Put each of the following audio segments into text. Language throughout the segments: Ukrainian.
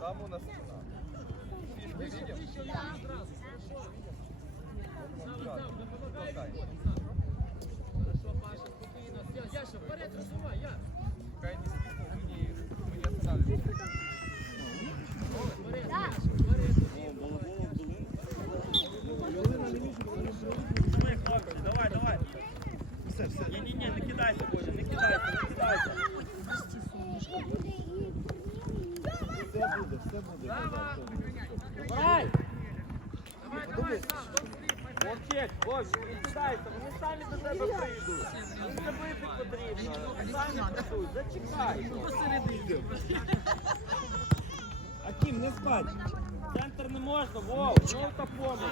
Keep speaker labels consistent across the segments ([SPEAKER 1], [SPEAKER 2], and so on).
[SPEAKER 1] Там у нас стена. Фишки видим? Так, толкай.
[SPEAKER 2] Яша, вперед, розвивай, я.
[SPEAKER 1] Пока не свистнул, мы не, мы не останавливаемся.
[SPEAKER 3] Давай, хлопці, давай, давай. Все, все. Ні, ні, ні, не кидайся, Боже, не кидайся, не кидайся.
[SPEAKER 4] Все буде, все буде.
[SPEAKER 3] Давай! Мовчить, Вовчик, не кидайся, вони самі до тебе прийдуть. Їм забити потрібно. Самі прийдуть, зачекай.
[SPEAKER 4] Аким.
[SPEAKER 3] Центр не можна, Вов, ну та помощь.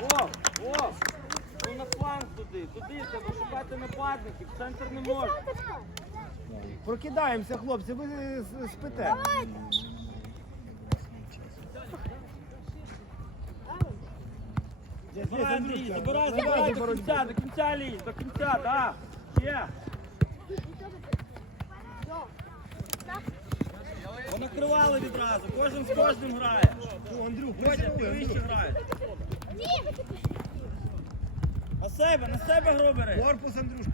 [SPEAKER 3] Вов, Вов. Ну на фланг туди, туди треба шукати нападників, центр не можна.
[SPEAKER 4] Прокидаємося, хлопці, ви е, спите. Десь,
[SPEAKER 3] Андрій, забирай, забирай до кінця, до кінця лізь, до кінця, да. Ще. Понакривали відразу, кожен з кожним грає.
[SPEAKER 4] Ну, Андрюх,
[SPEAKER 3] ти вище граєш. На себе, на себе гру бери.
[SPEAKER 4] Корпус, Андрюшка.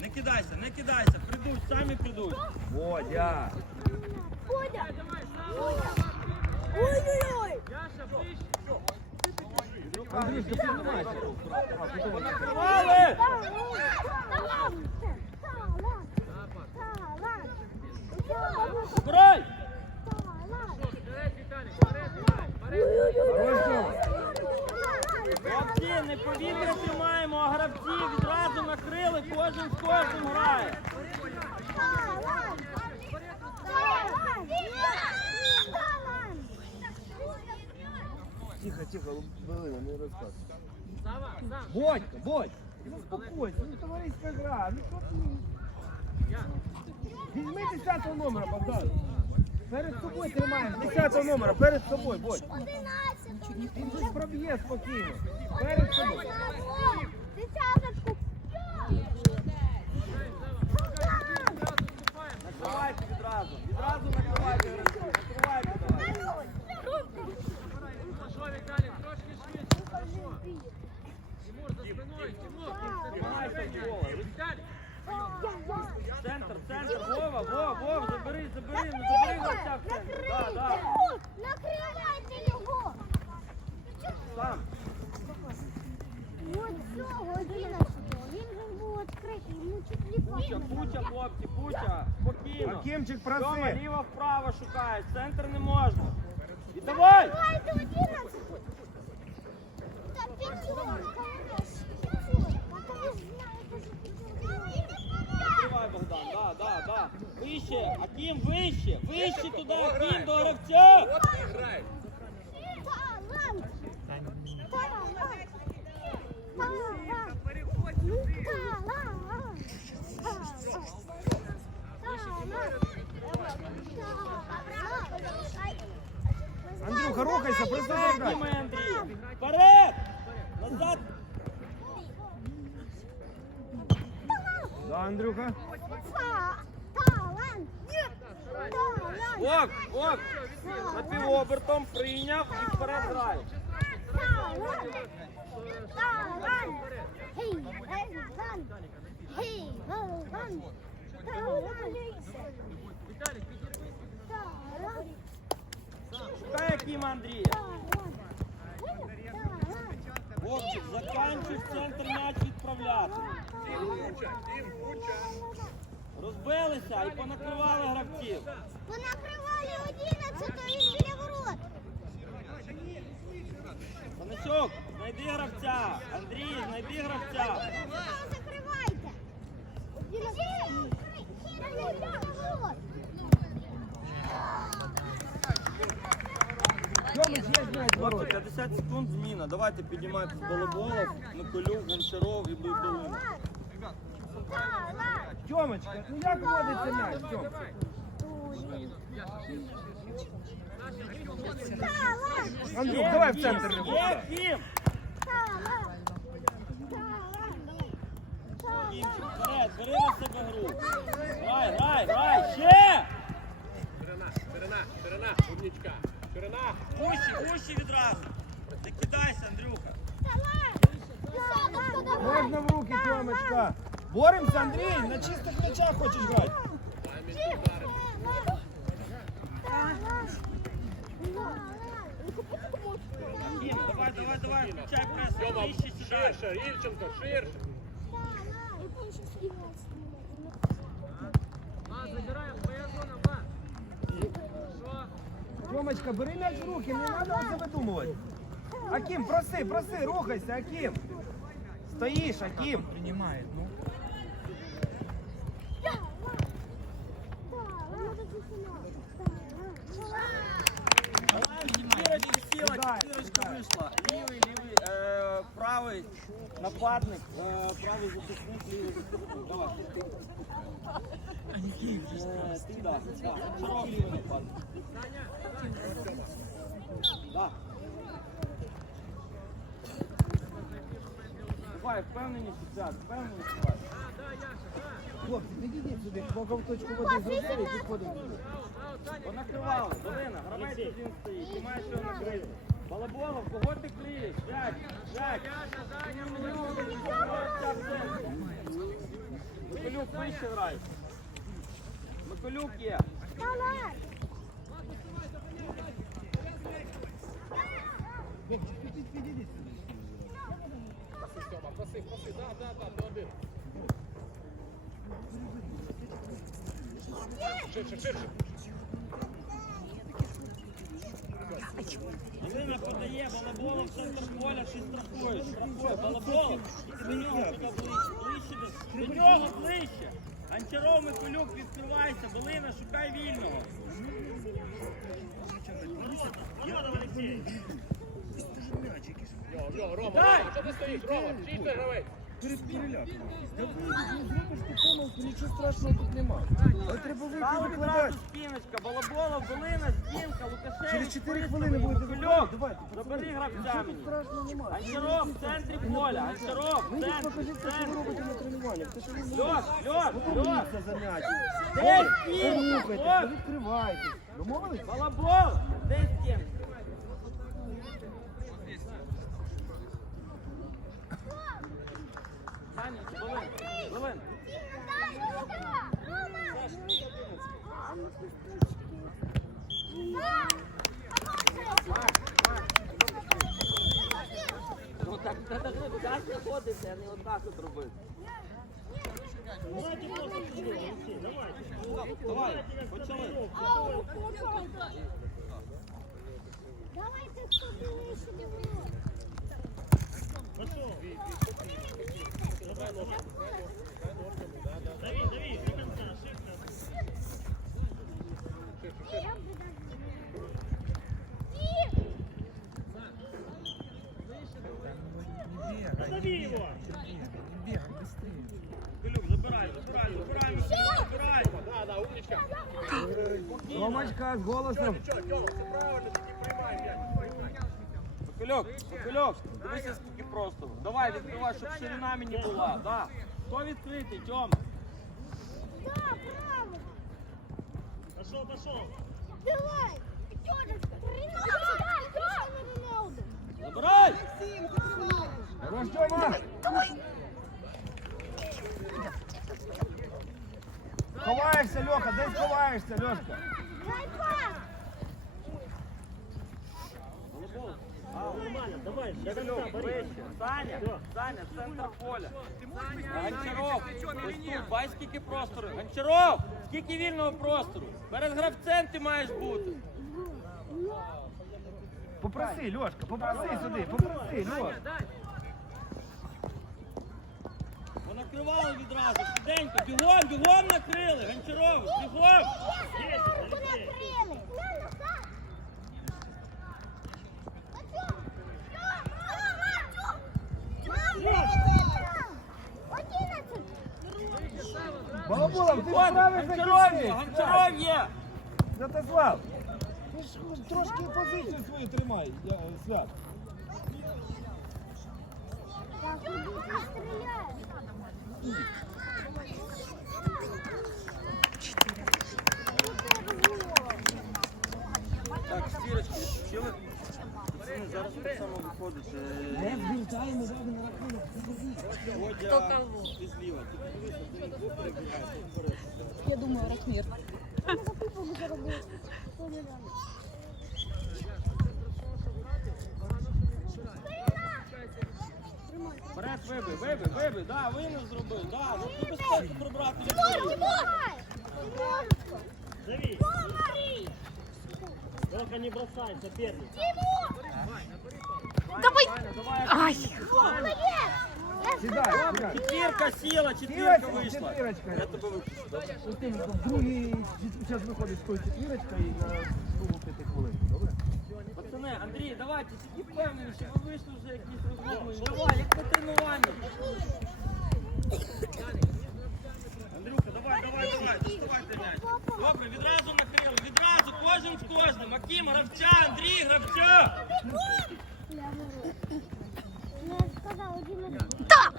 [SPEAKER 3] Не кидайся, не кидайся, прийдуть, самі прийдуть.
[SPEAKER 4] Водя.
[SPEAKER 2] Ой-ой-ой! Яша, ближче.
[SPEAKER 4] Андрюшка, піднімайся.
[SPEAKER 3] Понакривали! Збирай! Не повітря тримаємо, а гравці відразу накрили, кожен з кожним грає.
[SPEAKER 4] Тихо, тихо, Белина, не розказуй. Бодька, Бодь, успокойся, ну товариська гра, ну що ти? Візьми 10 номера, Богдан. Перед собою тримаємо, 10 номера, перед собою, Бодь. Він щось проб'є спокійно. Перед собою.
[SPEAKER 5] Десяточку.
[SPEAKER 3] Накривайте відразу, відразу накривайте накривайте давай.
[SPEAKER 2] Хорошо, Віталій, трошки швидше. Хорошо. Тимур, за спиною, Тимур.
[SPEAKER 3] Тримайся, Вова.
[SPEAKER 2] Віталій.
[SPEAKER 3] Центр, центр, Вова, Вова, Вова, забери, забери, ну забери гравця в центр. Да, да,
[SPEAKER 5] Накривайте його.
[SPEAKER 3] сам.
[SPEAKER 5] От цього 11-го. Він же був відкритий, йому чуть
[SPEAKER 3] Пуча, пуча, хлопці, пуча, спокійно.
[SPEAKER 4] Акимчик,
[SPEAKER 3] Тьома,
[SPEAKER 4] проси.
[SPEAKER 3] ліво вправо шукає, центр не можна. І давай!
[SPEAKER 5] Давайте 11. Та п'ятерка.
[SPEAKER 3] Давай, Богдан, да, да, да. Вище, Аким, вище, вище туди, Аким, до гравця.
[SPEAKER 4] Андрюха, рухайся, просто.
[SPEAKER 3] Вперед! Назад!
[SPEAKER 4] Да, Андрюха.
[SPEAKER 5] Талант.
[SPEAKER 3] Ок, ок! Напівобертом прийняв і вперед грає.
[SPEAKER 5] Талант. Талант. Гей. Гей.
[SPEAKER 3] Шукай Акима Андрія. Вовчик, заканчуй центр м'яч відправляти. Розбилися і понакривали гравців.
[SPEAKER 5] Понакривали 11 і біля ворот.
[SPEAKER 3] Панасюк, знайди гравця. Андрій, знайди гравця.
[SPEAKER 5] Закривайте.
[SPEAKER 3] Хлопці, 50 секунд зміна. Давайте піднімайте з Балаболов, Миколюк, Гончаров і Буйдолина.
[SPEAKER 5] Талант.
[SPEAKER 4] Тьомочка, ну як водиться м'яч, Тьом?
[SPEAKER 2] Яша,
[SPEAKER 4] Андрюх,
[SPEAKER 3] Є,
[SPEAKER 4] давай в
[SPEAKER 3] Кім,
[SPEAKER 4] центр.
[SPEAKER 3] Є,
[SPEAKER 4] Рибука.
[SPEAKER 3] Кім! Кімчик, вперед, бери на себе гру. Грай, грай, грай, ще!
[SPEAKER 1] Ширина, ширина, ширина, умнічка. Ширина.
[SPEAKER 3] Гущі, гущі відразу. Не кидайся, Андрюха.
[SPEAKER 4] Можна в руки, Тьомочка. Боремося, Андрій, на чистих м'ячах хочеш грати.
[SPEAKER 3] Кім, давай, давай, давай, включай прес.
[SPEAKER 1] Тьома?
[SPEAKER 4] Тьомочка, бери м'яч в руки, не треба оце видумувати. Аким, проси, проси, рухайся, Аким. Стоїш, Аким. Приймає, ну.
[SPEAKER 3] Давай, четвірочка сіла,
[SPEAKER 4] Кидай,
[SPEAKER 3] четвірочка
[SPEAKER 4] кидай.
[SPEAKER 3] вийшла. Лівий, лівий, е, правий нападник, е, правий захисник, лівий захисник. Давай. Е, Ти, да, да. Чоров лівий нападник. Да. Давай, впевненіше, сядь, впевненіше, сядь.
[SPEAKER 4] Хлопці, підійдіть сюди, поки в точку води зробили, підходимо.
[SPEAKER 3] Понакривали, Долина, гравець один стоїть, ти маєш його накрити. Балаболов, кого ти криєш? Жак, Жак. Миколюк вище грай. Миколюк є.
[SPEAKER 1] Проси, проси, да, да, да, ти один. Ширше, ширше.
[SPEAKER 3] Долина подає, Балаболов, центр поля, щось штрафує, штрафує. Балаболов, і до нього туди ближче, ближче до, до нього ближче. Анчаров, Миколюк, відкривайся, Долина, шукай вільного.
[SPEAKER 1] Йо, йо, Рома,
[SPEAKER 3] Дай!
[SPEAKER 1] Що ти стоїш, Рома? Гравець.
[SPEAKER 4] Переляком. Да ну, зробиш помилку, нічого страшного тут нема. Але треба вийти викладати.
[SPEAKER 3] спіночка, Балаболов, Долина, стінка, Лукашевич.
[SPEAKER 4] Через 4 хвилини будете
[SPEAKER 3] Миколюк.
[SPEAKER 4] викладати. Давайте,
[SPEAKER 3] Забери гравця мені.
[SPEAKER 4] страшного немає.
[SPEAKER 3] Анчаров в центрі поля, Анчаров в
[SPEAKER 4] Ви
[SPEAKER 3] центрі,
[SPEAKER 4] покажіть,
[SPEAKER 3] в
[SPEAKER 4] що ви
[SPEAKER 3] центрі.
[SPEAKER 4] робите на тренуваннях. Те, що ви не
[SPEAKER 3] Льош, Льош, Льош,
[SPEAKER 4] Подивіться за м'яч.
[SPEAKER 3] Де стінка?
[SPEAKER 4] Рухайтеся. Домовились?
[SPEAKER 3] Балаболов, де стінка? Саня, Долин, Долин. Ну так треба ж так виходити, а не отак от робити. Давай, почали.
[SPEAKER 5] Давайте сюди, сюди вило.
[SPEAKER 3] Пилюк, забирай, забирай, забирай, забирай.
[SPEAKER 1] Да, да, умнічка.
[SPEAKER 4] Ромочка з голосом.
[SPEAKER 1] Чо, Тьома, все правильно, тоді м'яч.
[SPEAKER 3] Пилюк, Пилюк, дивися скільки просто. Давай, відкривай, щоб ширина мені була, да. Хто відкритий, Тьом?
[SPEAKER 5] Да, право.
[SPEAKER 3] Пошов, пошов.
[SPEAKER 5] Давай.
[SPEAKER 3] Забирай!
[SPEAKER 4] Хорош, Тьома. Ховаєшся, Льоха, десь ховаєшся, Льошка.
[SPEAKER 3] Саня, центр поля. Гончаров, бачиш, скільки простору. Гончаров, скільки вільного простору. Перед гравцем ти маєш бути.
[SPEAKER 4] Попроси, Льошка, попроси сюди, попроси, Льош.
[SPEAKER 3] Понакривали відразу, швиденько, бігом, бігом накрили, Гончаров, бігом.
[SPEAKER 4] Балаболом, ти
[SPEAKER 3] Вон,
[SPEAKER 4] справи
[SPEAKER 3] Гончаров є.
[SPEAKER 4] Святослав, ж трошки позицію свою тримай, я, е, свят.
[SPEAKER 5] Куди ти стріляєш?
[SPEAKER 3] Так, стірочки? Пацани, зараз так само виходить.
[SPEAKER 4] Не звертаємо увагу на рахунок.
[SPEAKER 3] І зліва. Ти вперед.
[SPEAKER 6] Я думаю, Ратмір.
[SPEAKER 5] Я закупок заробив.
[SPEAKER 3] Вперед, вибий, вибий, вибий, да, винес зробив, да, ну ти безпеку прибрати від воріт. Дави. Только не бросай, соперник.
[SPEAKER 6] Давай!
[SPEAKER 3] Давай,
[SPEAKER 6] Ай!
[SPEAKER 4] Сідай, сідай.
[SPEAKER 3] Четвірка сіла, четвірка
[SPEAKER 4] Четвірочка,
[SPEAKER 3] вийшла.
[SPEAKER 4] четвірочка.
[SPEAKER 3] Я тебе виключу. добре?
[SPEAKER 4] Ось
[SPEAKER 3] Пацани, Андрій, давайте, тільки впевнені, що ви вийшли вже якісь розмови. Давай, як на тренуванні. Андрюха, давай, давай, давай, доставайте м'яч. Добре, відразу накрили, відразу, кожен з кожним. Аким, гравця, Андрій, гравця.
[SPEAKER 5] Я. Так!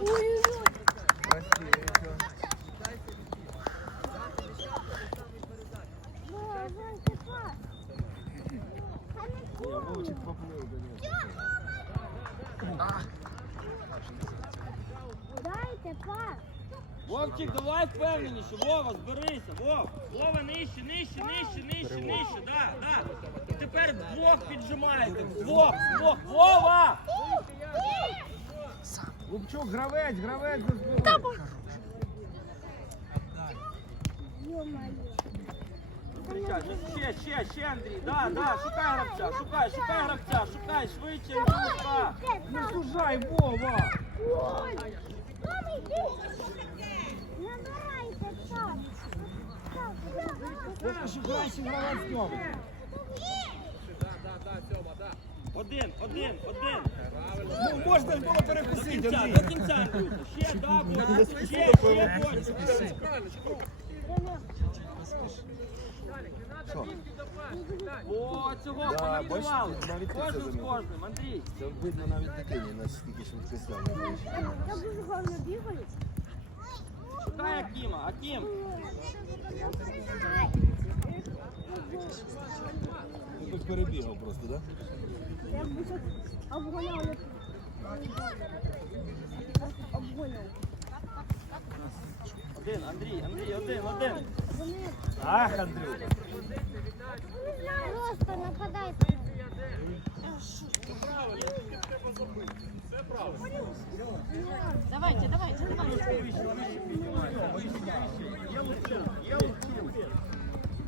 [SPEAKER 5] Ой-ой-ой.
[SPEAKER 4] Красиво.
[SPEAKER 5] Боже, ти пас. Та не кулю.
[SPEAKER 4] Вовчик поплив до нього.
[SPEAKER 5] Дайте пас.
[SPEAKER 3] Вовчик, давай впевненіше, Вова, зберися, Вов. Вова, нижче, нижче, нижче, нижче, нижче, да, да. І тепер вдвох піджимаєте, вдвох, вдвох, Вова!
[SPEAKER 4] Лупчук, гравець, гравець за збору.
[SPEAKER 3] Ще, ще, ще, Андрій, да, да, шукай гравця, шукай, шукай гравця, шукай, швидше, Андрюха.
[SPEAKER 4] Не сужай, Вова!
[SPEAKER 5] Мама, йди. Набирайте пас. Так,
[SPEAKER 4] Це що кращий гравець Тьома.
[SPEAKER 3] Один, один, один.
[SPEAKER 4] Ну, можна ж було
[SPEAKER 3] До кінця, до кінця, Андрюха. Ще, да, Бодя, ще, ще, Бодя. О, цього
[SPEAKER 7] Да, навіть тут
[SPEAKER 3] Кожен з кожним, Андрій.
[SPEAKER 7] Це видно навіть дитині, наскільки швидкість.
[SPEAKER 5] Я дуже гарно бігаю.
[SPEAKER 3] Шукай Акіма, Акім.
[SPEAKER 7] Ну, тут перебігав просто, так?
[SPEAKER 5] Я бы сейчас обгонял. Обгонял.
[SPEAKER 3] Один, Андрій, Андрій, один, один.
[SPEAKER 4] Ах, Андрюх.
[SPEAKER 5] Просто нападайте.
[SPEAKER 6] Давайте, давайте, давайте.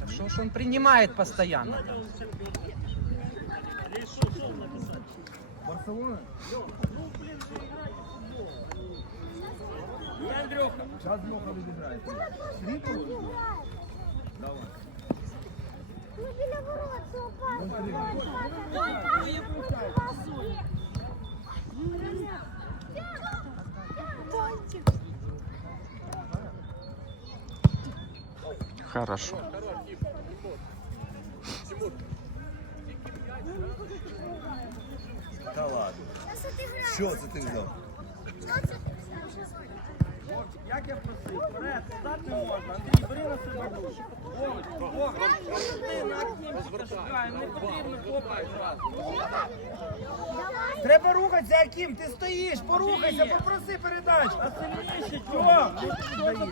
[SPEAKER 8] Что ж он принимает постоянно?
[SPEAKER 4] Барселона?
[SPEAKER 3] Ні, Андрюха.
[SPEAKER 4] Зараз Льоха відіграє. Світло? Давай.
[SPEAKER 5] Ну, біля ворот, це опасно.
[SPEAKER 8] Хорошо.
[SPEAKER 7] Та ладно. Що це ти взяв?
[SPEAKER 3] Вовчик, як я просив, вперед, стати можна. Андрій, бери на себе душ. Вовчик, Вовчик, ти на Акімчика шукай, не потрібно зразу.
[SPEAKER 4] Треба рухатися, Аким, ти стоїш, порухайся, попроси передачу.
[SPEAKER 3] А сильніше, Тьом,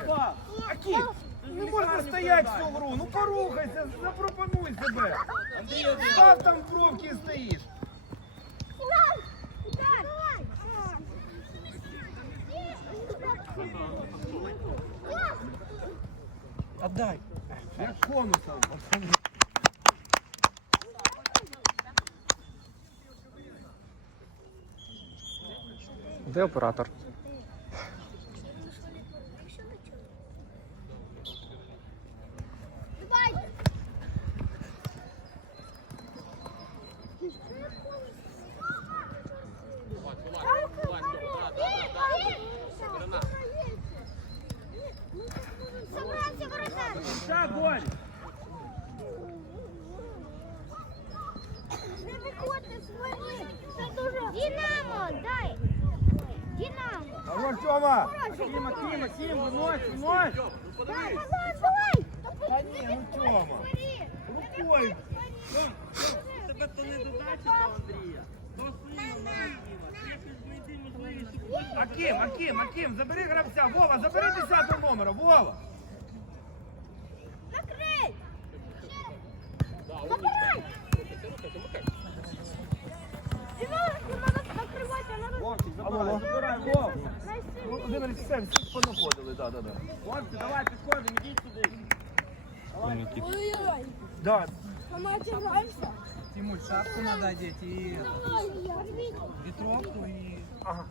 [SPEAKER 3] що?
[SPEAKER 4] Аким, не можна стояти всю гру, ну порухайся, запропонуй себе. Став там в пробки і стоїш.
[SPEAKER 8] Отдай.
[SPEAKER 4] Як там?
[SPEAKER 8] Де оператор?
[SPEAKER 5] Саша, голь!
[SPEAKER 3] Динамо, дай!
[SPEAKER 4] Динамо!
[SPEAKER 3] Алло, Тёма! Тима, Тима, Тима, вынось, вынось!
[SPEAKER 5] Давай, давай!
[SPEAKER 4] Да не, ну Тёма! Рукой!
[SPEAKER 3] Тебе то не додача Андрія!
[SPEAKER 4] Аким, Аким, Аким, забери гравця! Вова, забери 10 номера, Вова!
[SPEAKER 3] Вов!
[SPEAKER 4] Володимир, все, всі понаходили, да, да, да.
[SPEAKER 3] Хлопці, давай підходимо, ідіть сюди.
[SPEAKER 5] Ой-ой-ой,
[SPEAKER 4] Да,
[SPEAKER 5] сама граєшся?
[SPEAKER 8] Тимуль, шапку надо одеть и ветровку и...
[SPEAKER 4] ага.